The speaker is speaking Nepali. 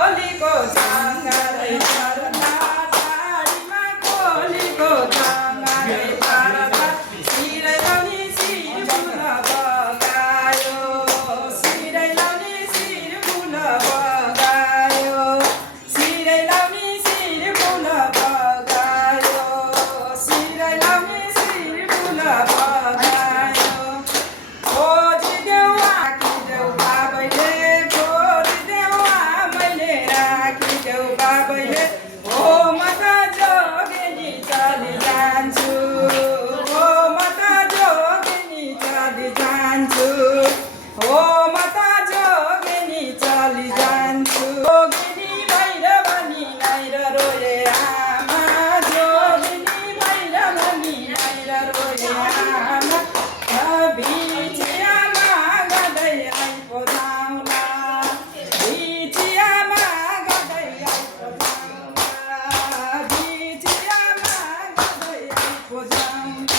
कोलीको जाँगरै झरना टाढीमा कोलीको जाँगरै झरना सिरै लाउने शिर फुल बगायो सिरै लाउने शिर फुल बगायो सिरै लाउने शिर फुल बगायो सिरै लाउने शिर फुल बगायो खोजिदेऊ राखिदेऊ बाबैले खोजिदेऊ आमैले राखिदेऊ बाबैले हो म त जोगिनी चली जान्छु हो म त जोगिनी चली जान्छु हो म त जोगिनी चली जान्छु जोगिनी भैरवनी नाइर रोए आमा जोगिनी भैरवनी नाइर रोए आमा बिचियामा गदै आइपुजाउँला बिचियामा गदै आइपुजाउँला बिचियामा गदै आइपुजाउँला